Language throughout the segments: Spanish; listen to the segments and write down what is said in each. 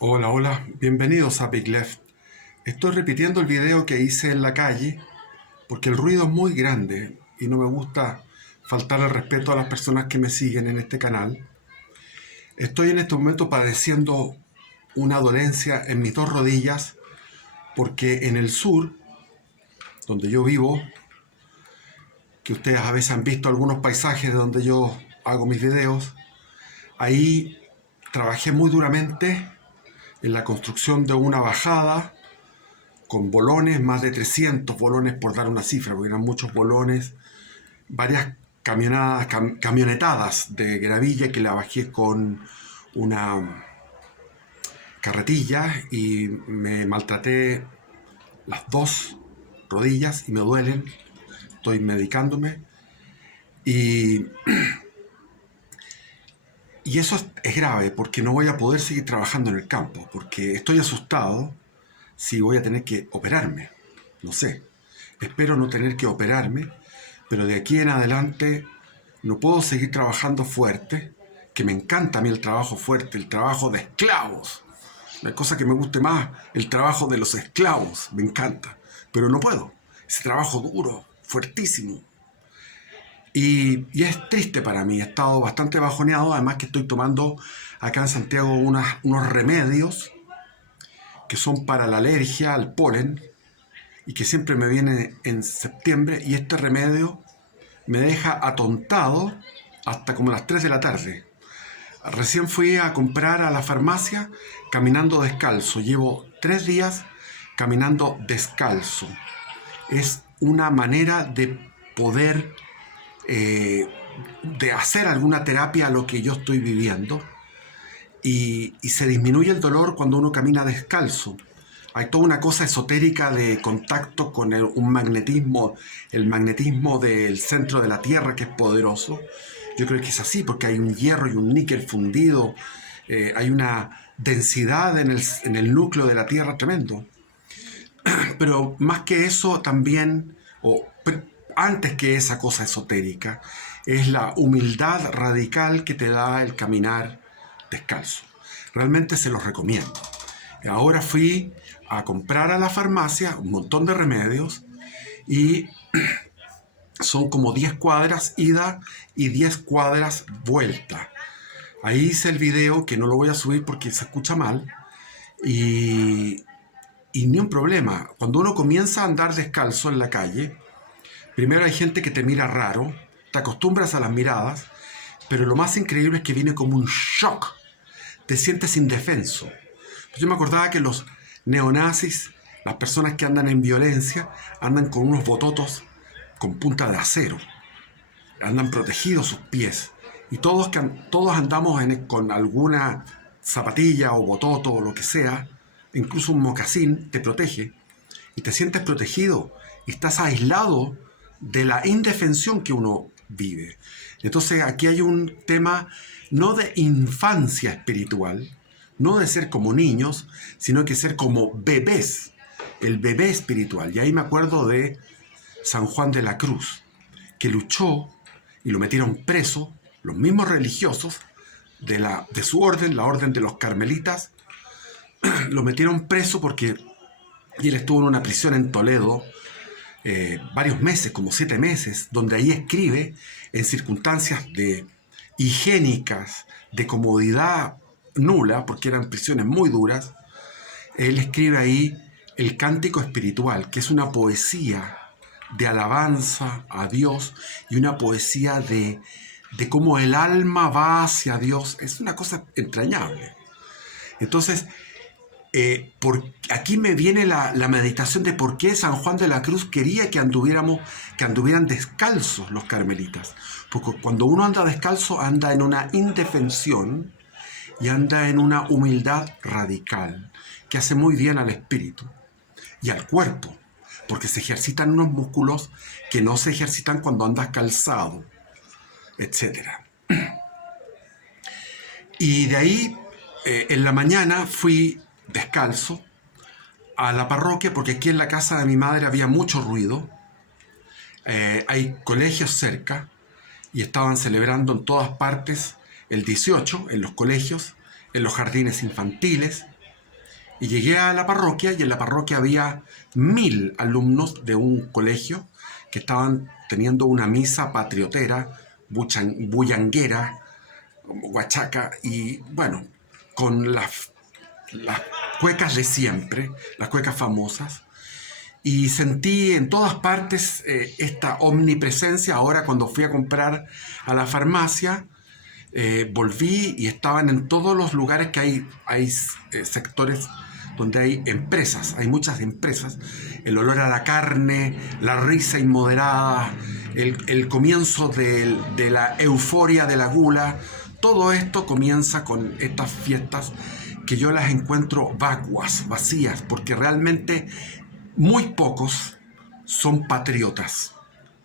Hola, hola, bienvenidos a Big Left. Estoy repitiendo el video que hice en la calle porque el ruido es muy grande y no me gusta faltar el respeto a las personas que me siguen en este canal. Estoy en este momento padeciendo una dolencia en mis dos rodillas porque en el sur, donde yo vivo, que ustedes a veces han visto algunos paisajes de donde yo hago mis videos, ahí trabajé muy duramente en la construcción de una bajada con bolones, más de 300 bolones por dar una cifra, porque eran muchos bolones, varias camionetadas de gravilla que la bajé con una carretilla y me maltraté las dos rodillas y me duelen, estoy medicándome y, y eso es grave porque no voy a poder seguir trabajando en el campo, porque estoy asustado si voy a tener que operarme, no sé, espero no tener que operarme, pero de aquí en adelante no puedo seguir trabajando fuerte, que me encanta a mí el trabajo fuerte, el trabajo de esclavos. La cosa que me guste más, el trabajo de los esclavos, me encanta, pero no puedo. Ese trabajo duro, fuertísimo. Y es triste para mí, he estado bastante bajoneado, además que estoy tomando acá en Santiago unos remedios que son para la alergia al polen y que siempre me vienen en septiembre, y este remedio me deja atontado hasta como las 3 de la tarde. Recién fui a comprar a la farmacia caminando descalzo. Llevo 3 días caminando descalzo. Es una manera de poder, de hacer alguna terapia a lo que yo estoy viviendo. Y se disminuye el dolor cuando uno camina descalzo. Hay toda una cosa esotérica de contacto con un magnetismo, el magnetismo del centro de la Tierra, que es poderoso. Yo creo que es así, porque hay un hierro y un níquel fundido, hay una densidad en el núcleo de la Tierra tremendo. Pero más que eso también, o antes que esa cosa esotérica, es la humildad radical que te da el caminar descalzo. Realmente se los recomiendo. Ahora fui a comprar a la farmacia un montón de remedios y son como 10 cuadras ida y 10 cuadras vuelta. Ahí hice el video, que no lo voy a subir porque se escucha mal, y, y ni un problema. Cuando uno comienza a andar descalzo en la calle, primero hay gente que te mira raro, te acostumbras a las miradas, pero lo más increíble es que viene como un shock. Te sientes indefenso. Yo me acordaba que los neonazis, las personas que andan en violencia, andan con unos bototos con punta de acero. Andan protegidos sus pies. Y todos andamos con alguna zapatilla o bototo o lo que sea, incluso un mocasín te protege. Y te sientes protegido y estás aislado de la indefensión que uno vive. Entonces aquí hay un tema no de infancia espiritual, no de ser como niños, sino que ser como bebés, el bebé espiritual. Y ahí me acuerdo de San Juan de la Cruz, que luchó y lo metieron preso, los mismos religiosos de su orden, la orden de los carmelitas, lo metieron preso porque y él estuvo en una prisión en Toledo varios meses, como 7 meses, donde ahí escribe en circunstancias de higiénicas, de comodidad nula, porque eran prisiones muy duras. Él escribe ahí el Cántico Espiritual, que es una poesía de alabanza a Dios y una poesía de cómo el alma va hacia Dios. Es una cosa entrañable. Entonces, aquí me viene la meditación de por qué San Juan de la Cruz quería que anduvieran descalzos los carmelitas. Porque cuando uno anda descalzo, anda en una indefensión y anda en una humildad radical, que hace muy bien al espíritu y al cuerpo, porque se ejercitan unos músculos que no se ejercitan cuando andas calzado, etcétera. Y de ahí, en la mañana fui descalzo a la parroquia, porque aquí en la casa de mi madre había mucho ruido. Hay colegios cerca y estaban celebrando en todas partes el 18, en los colegios, en los jardines infantiles. Y llegué a la parroquia y en la parroquia había 1000 alumnos de un colegio que estaban teniendo una misa patriotera, bullanguera, guachaca y bueno, con las cuecas de siempre, las cuecas famosas. Y sentí en todas partes esta omnipresencia. Ahora cuando fui a comprar a la farmacia, volví y estaban en todos los lugares que hay sectores donde hay empresas, hay muchas empresas, el olor a la carne, la risa inmoderada, el comienzo de la euforia de la gula, todo esto comienza con estas fiestas que yo las encuentro vacuas, vacías, porque realmente muy pocos son patriotas.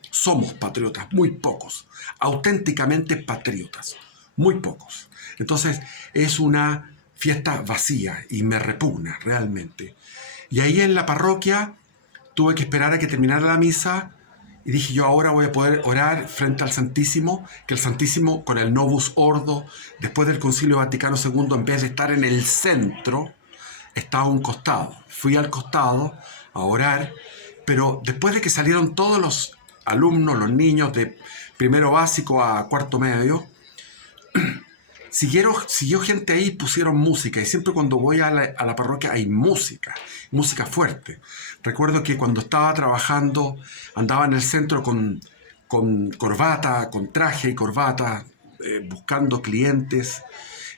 Somos patriotas, muy pocos, auténticamente patriotas, muy pocos. Entonces es una fiesta vacía y me repugna realmente. Y ahí en la parroquia tuve que esperar a que terminara la misa y dije yo ahora voy a poder orar frente al Santísimo, que el Santísimo con el Novus Ordo, después del Concilio Vaticano II, en vez de estar en el centro, estaba a un costado. Fui al costado a orar, pero después de que salieron todos los alumnos, los niños de primero básico a cuarto medio, siguió gente ahí, pusieron música, y siempre cuando voy a la parroquia hay música, música fuerte. Recuerdo que cuando estaba trabajando andaba en el centro con corbata, con traje y corbata, buscando clientes.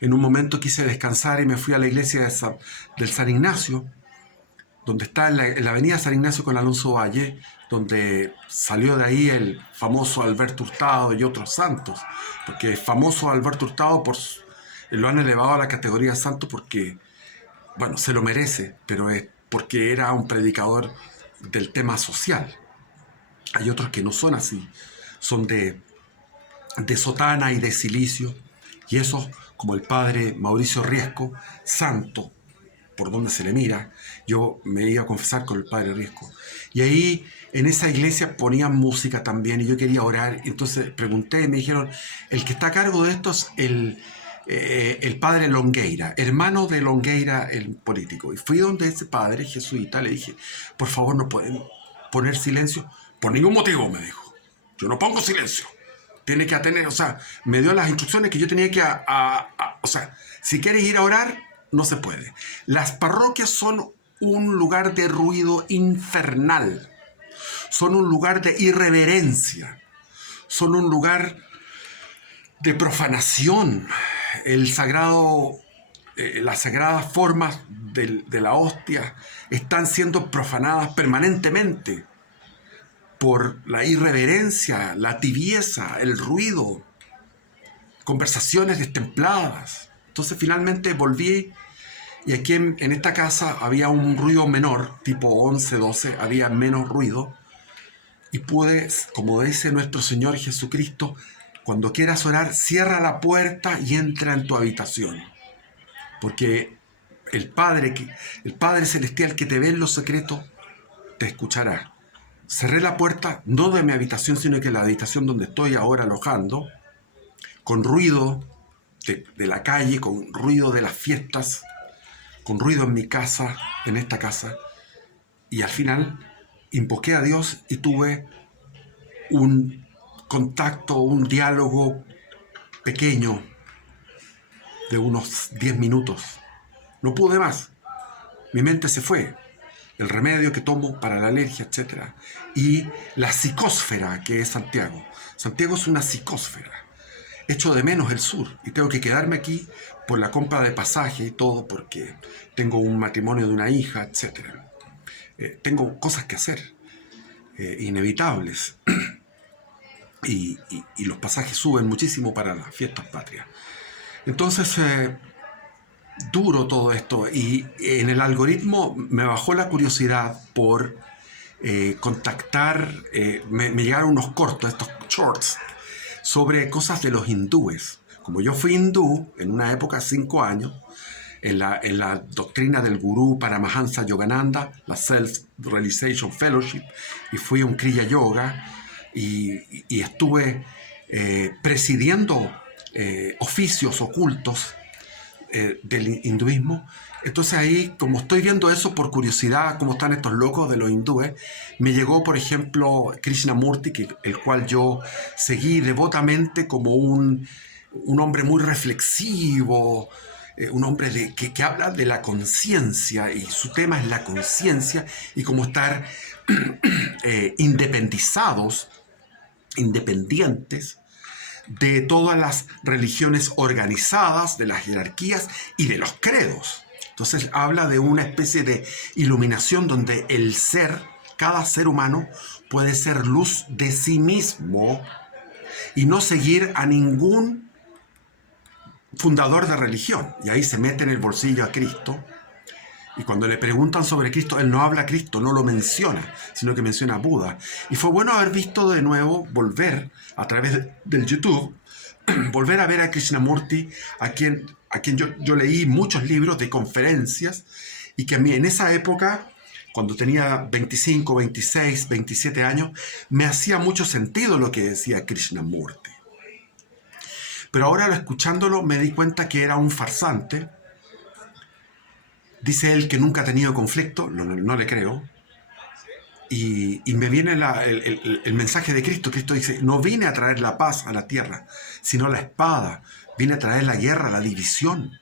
En un momento quise descansar y me fui a la iglesia del San Ignacio, donde está en la avenida San Ignacio con Alonso Valle, donde salió de ahí el famoso Alberto Hurtado y otros santos, porque el famoso Alberto Hurtado lo han elevado a la categoría de santo porque, bueno, se lo merece, pero es porque era un predicador del tema social. Hay otros que no son así, son de sotana y de silicio, y esos, como el padre Mauricio Riesco, santo, por donde se le mira. Yo me iba a confesar con el padre Riesco. Y ahí, en esa iglesia, ponían música también y yo quería orar. Entonces pregunté y me dijeron, el que está a cargo de esto es el padre Longueira, hermano de Longueira, el político. Y fui donde ese padre jesuita, le dije, por favor, ¿no pueden poner silencio? Por ningún motivo, me dijo. Yo no pongo silencio. Tiene que atener, o sea, me dio las instrucciones que yo tenía que, o sea, si quieres ir a orar, no se puede. Las parroquias son un lugar de ruido infernal, son un lugar de irreverencia, son un lugar de profanación. El sagrado, las sagradas formas de la hostia están siendo profanadas permanentemente por la irreverencia, la tibieza, el ruido, conversaciones destempladas. Entonces finalmente volví y aquí en esta casa había un ruido menor, tipo 11, 12, había menos ruido. Y pude, como dice nuestro Señor Jesucristo, cuando quieras orar, cierra la puerta y entra en tu habitación. Porque el Padre Celestial que te ve en los secretos, te escuchará. Cerré la puerta, no de mi habitación, sino que la habitación donde estoy ahora alojando, con ruido de la calle, con ruido de las fiestas, con ruido en mi casa, en esta casa, y al final invoqué a Dios y tuve un contacto, un diálogo pequeño de unos 10 minutos. No pude más. Mi mente se fue. El remedio que tomo para la alergia, etc. Y la psicósfera que es Santiago. Santiago es una psicósfera. Echo de menos el sur y tengo que quedarme aquí por la compra de pasaje y todo porque tengo un matrimonio de una hija, etc. Tengo cosas que hacer, inevitables. Y los pasajes suben muchísimo para las fiestas patrias. Entonces, duro todo esto. Y en el algoritmo me bajó la curiosidad por contactar, me llegaron unos cortos, estos shorts, sobre cosas de los hindúes. Como yo fui hindú en una época, 5 años, en la doctrina del gurú Paramahansa Yogananda, la Self-Realization Fellowship, y fui a un Kriya Yoga, y estuve presidiendo oficios ocultos del hinduismo. Entonces ahí, como estoy viendo eso por curiosidad, cómo están estos locos de los hindúes, me llegó, por ejemplo, Krishnamurti, el cual yo seguí devotamente como un hombre muy reflexivo, un hombre que habla de la conciencia, y su tema es la conciencia y cómo estar independientes de todas las religiones organizadas, de las jerarquías y de los credos. Entonces habla de una especie de iluminación donde el ser, cada ser humano, puede ser luz de sí mismo y no seguir a ningún fundador de religión. Y ahí se mete en el bolsillo a Cristo. Y cuando le preguntan sobre Cristo, él no habla a Cristo, no lo menciona, sino que menciona a Buda. Y fue bueno haber visto de nuevo, volver a través del YouTube, volver a ver a Krishnamurti, a quien yo leí muchos libros de conferencias, y que a mí en esa época, cuando tenía 25, 26, 27 años, me hacía mucho sentido lo que decía Krishnamurti. Pero ahora, escuchándolo, me di cuenta que era un farsante. Dice él que nunca ha tenido conflicto, no le creo. Y me viene el mensaje de Cristo. Cristo dice, no vine a traer la paz a la tierra, sino la espada. Vine a traer la guerra, la división.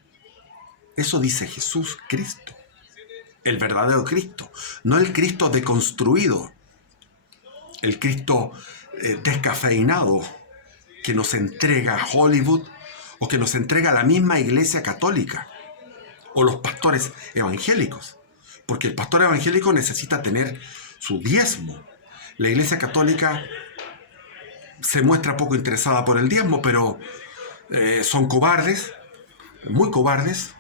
Eso dice Jesús, Cristo. El verdadero Cristo. No el Cristo deconstruido. El Cristo descafeinado que nos entrega Hollywood o que nos entrega la misma Iglesia Católica o los pastores evangélicos. Porque el pastor evangélico necesita tener su diezmo. La Iglesia Católica se muestra poco interesada por el diezmo, pero son cobardes, muy cobardes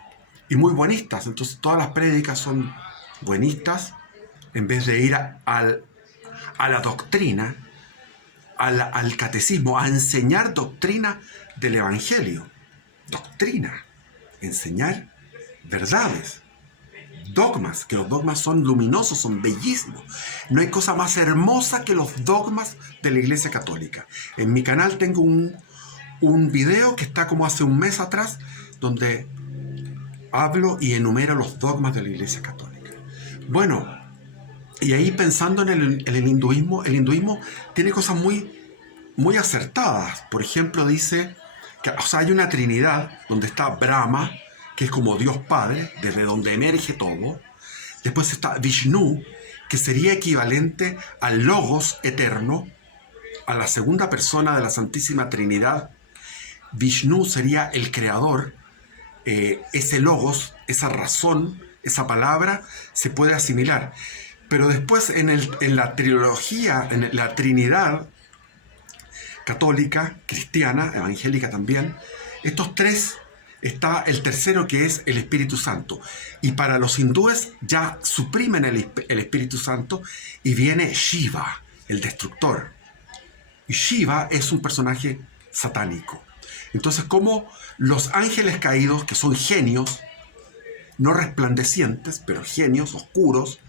y muy buenistas. Entonces todas las prédicas son buenistas en vez de ir a la doctrina, al catecismo, a enseñar doctrina del evangelio. Doctrina, enseñar verdades. Dogmas, que los dogmas son luminosos, son bellísimos. No hay cosa más hermosa que los dogmas de la Iglesia Católica. En mi canal tengo un video que está como hace un mes atrás, donde hablo y enumero los dogmas de la Iglesia Católica. Bueno, y ahí pensando en el hinduismo tiene cosas muy acertadas. Por ejemplo, dice que hay una trinidad donde está Brahma, que es como Dios Padre, desde donde emerge todo. Después está Vishnu, que sería equivalente al Logos eterno, a la segunda persona de la Santísima Trinidad. Vishnu sería el creador. Ese Logos, esa razón, esa palabra, se puede asimilar. Pero después en la trilogía, en la Trinidad católica, cristiana, evangélica también, estos tres, está el tercero, que es el Espíritu Santo. Y para los hindúes ya suprimen el Espíritu Santo y viene Shiva, el destructor. Y Shiva es un personaje satánico. Entonces, como los ángeles caídos, que son genios, no resplandecientes, pero genios oscuros,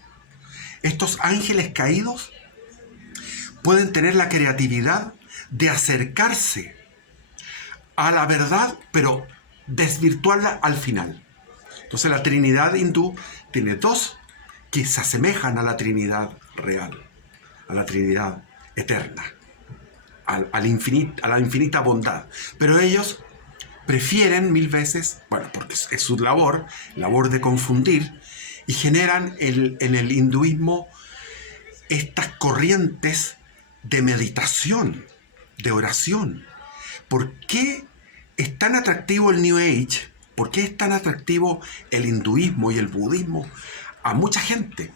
estos ángeles caídos pueden tener la creatividad de acercarse a la verdad, pero desvirtuarla al final. Entonces la Trinidad hindú tiene dos que se asemejan a la Trinidad real, a la Trinidad eterna, a la infinita bondad. Pero ellos prefieren mil veces, bueno, porque es su labor de confundir, y generan en el hinduismo estas corrientes de meditación, de oración. ¿Por qué es tan atractivo el New Age? ¿Por qué es tan atractivo el hinduismo y el budismo a mucha gente?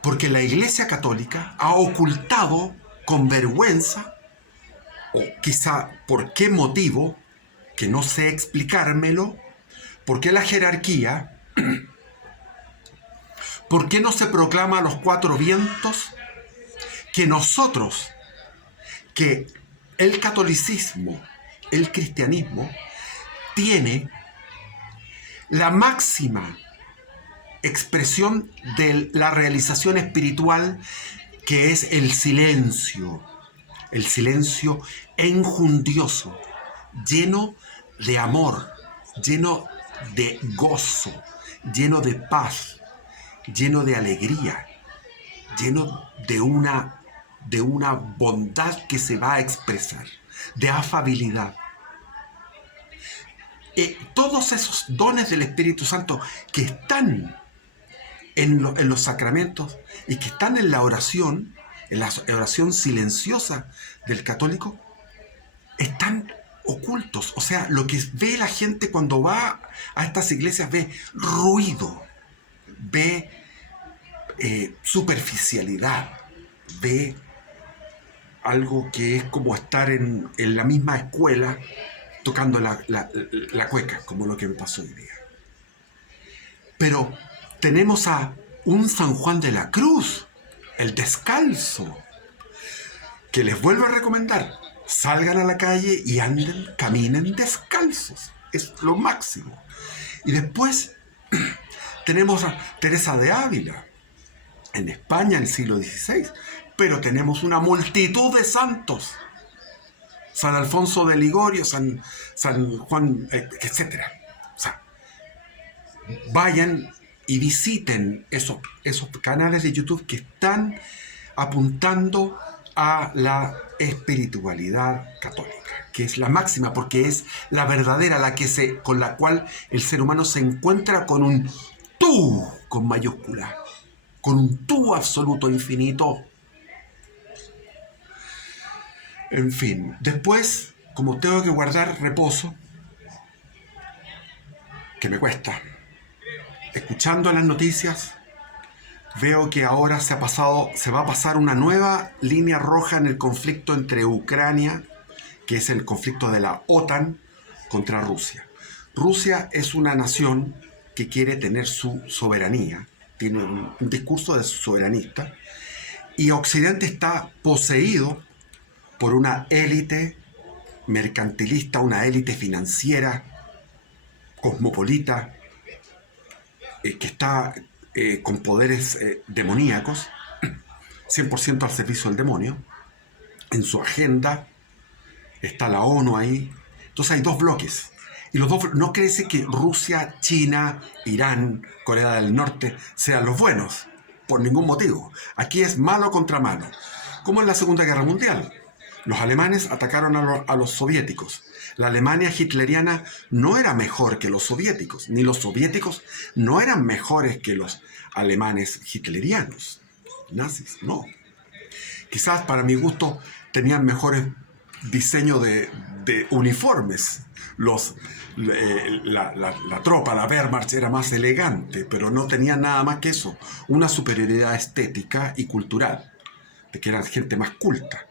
Porque la Iglesia Católica ha ocultado con vergüenza, o quizá por qué motivo, que no sé explicármelo, por qué la jerarquía, por qué no se proclama a los cuatro vientos que nosotros, que el catolicismo, el cristianismo, tiene la máxima expresión de la realización espiritual, que es el silencio enjundioso, lleno de amor, lleno de gozo, lleno de paz, lleno de alegría, lleno de una bondad que se va a expresar, de afabilidad. Todos esos dones del Espíritu Santo que están en los sacramentos y que están en la oración silenciosa del católico, están ocultos. O sea, lo que ve la gente cuando va a estas iglesias, ve ruido, ve superficialidad, ve algo que es como estar en la misma escuela tocando la cueca, como lo que me pasó hoy día. Pero tenemos a un San Juan de la Cruz, el descalzo, que les vuelvo a recomendar: salgan a la calle y anden, caminen descalzos. Es lo máximo. Y después tenemos a Teresa de Ávila, en España, en el siglo XVI. Pero tenemos una multitud de santos. San Alfonso de Ligorio, San Juan, etc. O sea, vayan y visiten esos canales de YouTube que están apuntando a la espiritualidad católica, que es la máxima, porque es la verdadera, con la cual el ser humano se encuentra con un tú con mayúscula, con un tú absoluto infinito. En fin, después, como tengo que guardar reposo, que me cuesta, escuchando las noticias, veo que ahora se va a pasar una nueva línea roja en el conflicto entre Ucrania, que es el conflicto de la OTAN, contra Rusia. Rusia es una nación que quiere tener su soberanía, tiene un discurso de soberanista, y Occidente está poseído por una élite mercantilista, una élite financiera, cosmopolita, que está con poderes demoníacos, 100% al servicio del demonio. En su agenda está la ONU ahí. Entonces hay dos bloques. Y los dos, no crece que Rusia, China, Irán, Corea del Norte sean los buenos, por ningún motivo. Aquí es malo contra malo. Como en la Segunda Guerra Mundial. Los alemanes atacaron a los soviéticos. La Alemania hitleriana no era mejor que los soviéticos, ni los soviéticos no eran mejores que los alemanes hitlerianos, nazis, no. Quizás para mi gusto tenían mejores diseños de uniformes. La tropa, la Wehrmacht, era más elegante, pero no tenía nada más que eso, una superioridad estética y cultural, de que eran gente más culta.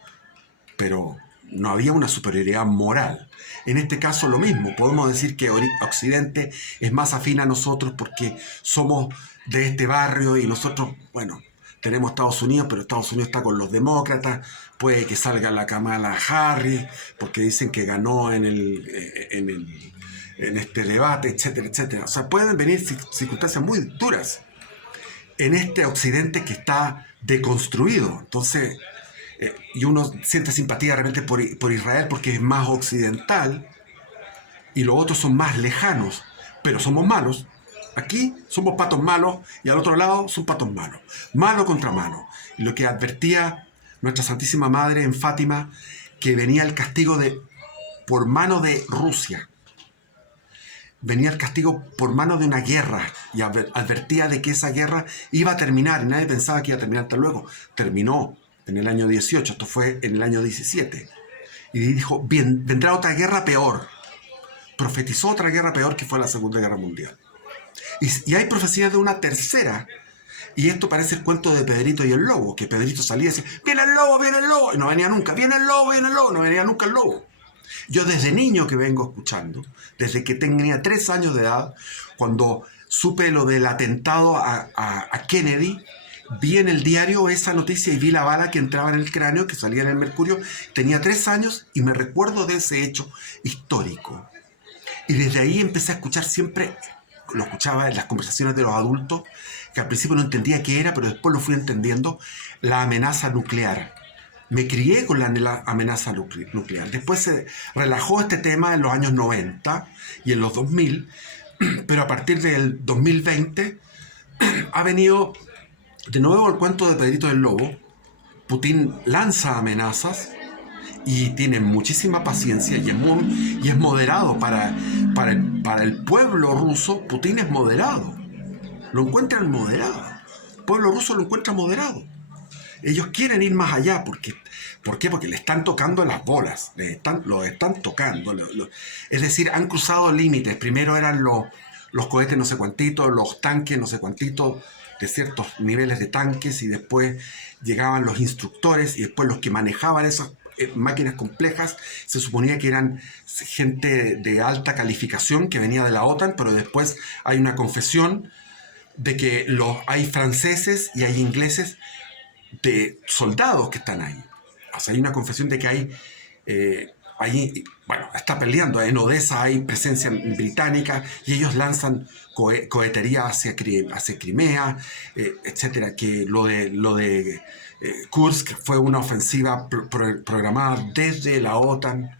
Pero no había una superioridad moral. En este caso lo mismo, podemos decir que Occidente es más afín a nosotros porque somos de este barrio y nosotros, bueno, tenemos Estados Unidos, pero Estados Unidos está con los demócratas, puede que salga la Kamala Harris, porque dicen que ganó en este debate, etcétera, etcétera. O sea, pueden venir circunstancias muy duras en este Occidente que está deconstruido. Entonces, y uno siente simpatía realmente por Israel porque es más occidental y los otros son más lejanos, pero somos malos. Aquí somos patos malos y al otro lado son patos malos, malo contra malo. Y lo que advertía nuestra Santísima Madre en Fátima, que venía el castigo por mano de Rusia, venía el castigo por mano de una guerra, y advertía de que esa guerra iba a terminar, y nadie pensaba que iba a terminar tan luego. Terminó en el año 18, esto fue en el año 17. Y dijo, bien, vendrá otra guerra peor. Profetizó otra guerra peor, que fue la Segunda Guerra Mundial. Y hay profecías de una tercera. Y esto parece el cuento de Pedrito y el lobo, que Pedrito salía y decía, viene el lobo, y no venía nunca, viene el lobo, no venía nunca el lobo. Yo desde niño que vengo escuchando, desde que tenía 3 años de edad, cuando supe lo del atentado a Kennedy, vi en el diario esa noticia y vi la bala que entraba en el cráneo, que salía en el mercurio. Tenía 3 años y me recuerdo de ese hecho histórico. Y desde ahí empecé a escuchar siempre, lo escuchaba en las conversaciones de los adultos, que al principio no entendía qué era, pero después lo fui entendiendo, la amenaza nuclear. Me crié con la amenaza nuclear. Después se relajó este tema en los años 90 y en los 2000, pero a partir del 2020 ha venido de nuevo el cuento de Pedrito del Lobo. Putin lanza amenazas y tiene muchísima paciencia y es moderado para el pueblo ruso. Putin es moderado, lo encuentran moderado, el pueblo ruso lo encuentra moderado. Ellos quieren ir más allá. ¿Por qué? Porque le están tocando las bolas, lo están tocando. Es decir, han cruzado límites. Primero eran los cohetes no sé cuantitos, los tanques no sé cuantitos, de ciertos niveles de tanques, y después llegaban los instructores, y después los que manejaban esas máquinas complejas. Se suponía que eran gente de alta calificación que venía de la OTAN, pero después hay una confesión de que hay franceses y hay ingleses de soldados que están ahí. O sea, hay una confesión de que bueno, está peleando. En Odessa hay presencia británica y ellos lanzan cohetería hacia Crimea, etcétera. Que lo de Kursk fue una ofensiva programada desde la OTAN,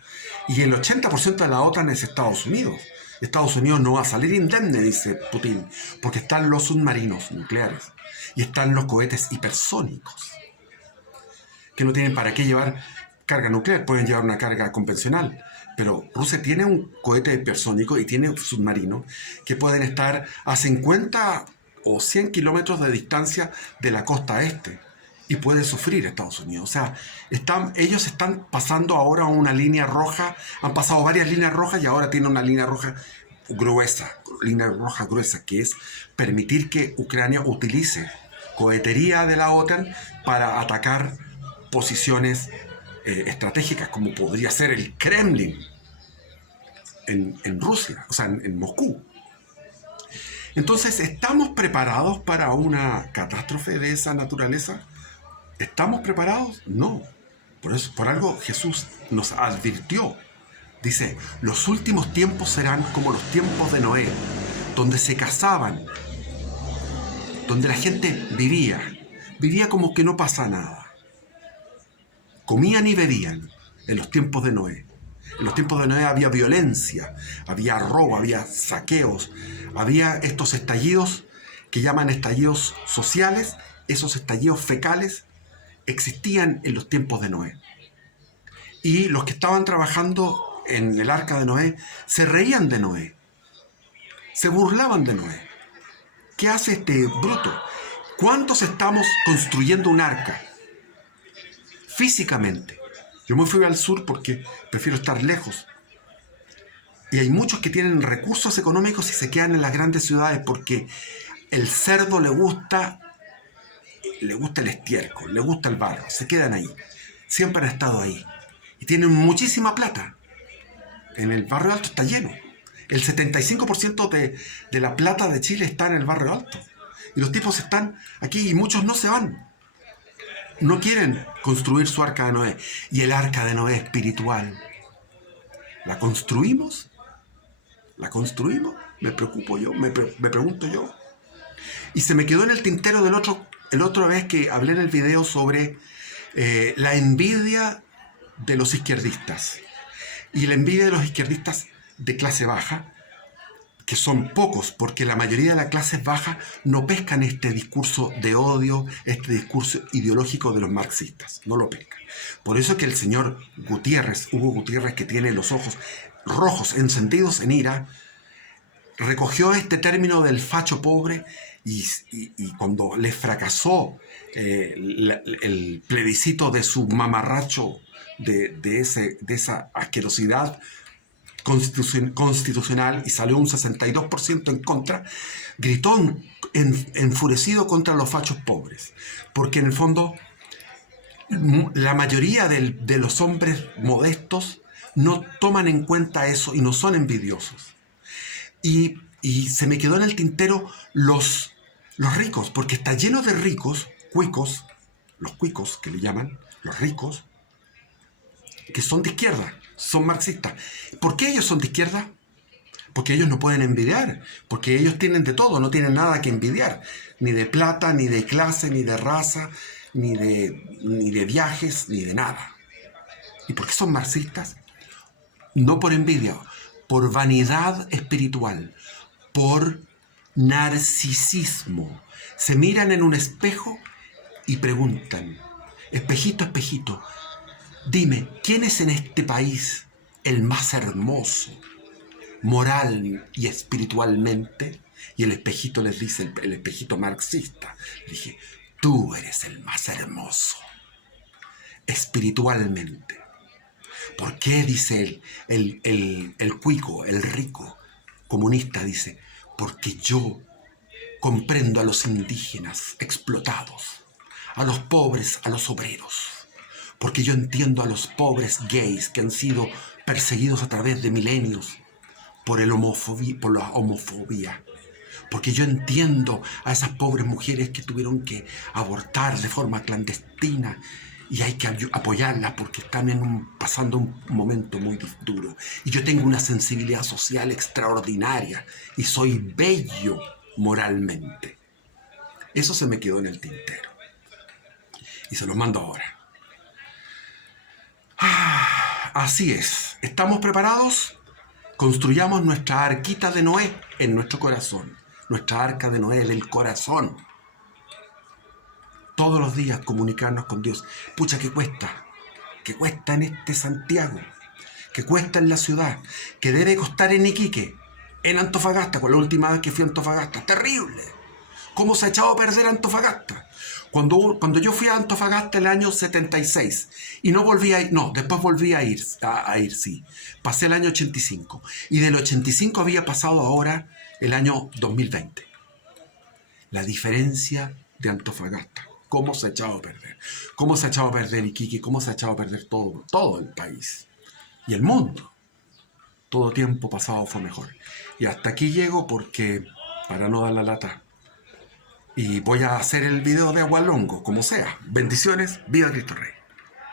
y el 80% de la OTAN es Estados Unidos. Estados Unidos no va a salir indemne, dice Putin, porque están los submarinos nucleares y están los cohetes hipersónicos, que no tienen para qué llevar carga nuclear, pueden llevar una carga convencional. Pero Rusia tiene un cohete hipersónico y tiene submarinos que pueden estar a 50 o 100 kilómetros de distancia de la costa este, y puede sufrir Estados Unidos. O sea, ellos están pasando ahora una línea roja, han pasado varias líneas rojas y ahora tienen una línea roja gruesa, que es permitir que Ucrania utilice cohetería de la OTAN para atacar posiciones estratégicas, como podría ser el Kremlin en Rusia, o sea, en Moscú. Entonces, ¿estamos preparados para una catástrofe de esa naturaleza? ¿Estamos preparados? No. Por algo Jesús nos advirtió. Dice, los últimos tiempos serán como los tiempos de Noé, donde se casaban, donde la gente vivía como que no pasa nada. Comían y bebían en los tiempos de Noé. En los tiempos de Noé había violencia, había robo, había saqueos, había estos estallidos que llaman estallidos sociales. Esos estallidos fecales existían en los tiempos de Noé. Y los que estaban trabajando en el arca de Noé se reían de Noé, se burlaban de Noé. ¿Qué hace este bruto? ¿Cuántos estamos construyendo un arca? Físicamente. Yo me fui al sur porque prefiero estar lejos. Y hay muchos que tienen recursos económicos y se quedan en las grandes ciudades porque el cerdo le gusta el estiércol, le gusta el barro, se quedan ahí. Siempre han estado ahí. Y tienen muchísima plata. En el barrio alto está lleno. El 75% de la plata de Chile está en el barrio alto. Y los tipos están aquí y muchos no se van. No quieren construir su arca de Noé. Y el arca de Noé espiritual, ¿la construimos? ¿La construimos? Me preocupo yo, me pregunto yo. Y se me quedó en el tintero el otra vez que hablé en el video sobre la envidia de los izquierdistas. Y la envidia de los izquierdistas de clase baja, que son pocos, porque la mayoría de la clase baja no pescan este discurso de odio, este discurso ideológico de los marxistas, no lo pescan. Por eso es que el señor Hugo Gutiérrez, que tiene los ojos rojos, encendidos en ira, recogió este término del facho pobre y cuando le fracasó el plebiscito de su mamarracho, de esa asquerosidad constitucional, y salió un 62% en contra, gritó enfurecido contra los fachos pobres, porque en el fondo la mayoría de los hombres modestos no toman en cuenta eso y no son envidiosos. Y se me quedó en el tintero los ricos, porque está lleno de ricos, cuicos, los cuicos que le llaman, los ricos, que son de izquierda, son marxistas. ¿Por qué ellos son de izquierda? Porque ellos no pueden envidiar, porque ellos tienen de todo, no tienen nada que envidiar, ni de plata, ni de clase, ni de raza, ni de viajes, ni de nada. ¿Y por qué son marxistas? No por envidia, por vanidad espiritual, por narcisismo. Se miran en un espejo y preguntan, espejito, espejito, dime, ¿quién es en este país el más hermoso, moral y espiritualmente? Y el espejito les dice, el espejito marxista, le dije, tú eres el más hermoso, espiritualmente. ¿Por qué? Dice el cuico, el rico comunista, dice, porque yo comprendo a los indígenas explotados, a los pobres, a los obreros, porque yo entiendo a los pobres gays que han sido perseguidos a través de milenios por la homofobia, porque yo entiendo a esas pobres mujeres que tuvieron que abortar de forma clandestina y hay que apoyarlas porque están pasando un momento muy duro. Y yo tengo una sensibilidad social extraordinaria y soy bello moralmente. Eso se me quedó en el tintero y se lo mando ahora. Así es. ¿Estamos preparados? Construyamos nuestra arquita de Noé en nuestro corazón. Nuestra arca de Noé del corazón. Todos los días comunicarnos con Dios. Pucha, ¿qué cuesta? ¿Qué cuesta en este Santiago? ¿Qué cuesta en la ciudad? ¿Qué debe costar en Iquique? En Antofagasta, con la última vez que fui a Antofagasta. ¡Terrible! ¿Cómo se ha echado a perder Antofagasta? Cuando yo fui a Antofagasta el año 76 y no volví a ir, no, después volví a ir, sí. Pasé el año 85 y del 85 había pasado ahora el año 2020. La diferencia de Antofagasta. ¿Cómo se ha echado a perder? ¿Cómo se ha echado a perder Iquique? ¿Cómo se ha echado a perder todo el país? Y el mundo. Todo tiempo pasado fue mejor. Y hasta aquí llego porque, para no dar la lata, y voy a hacer el video de Agualongo, como sea. Bendiciones, viva Cristo Rey.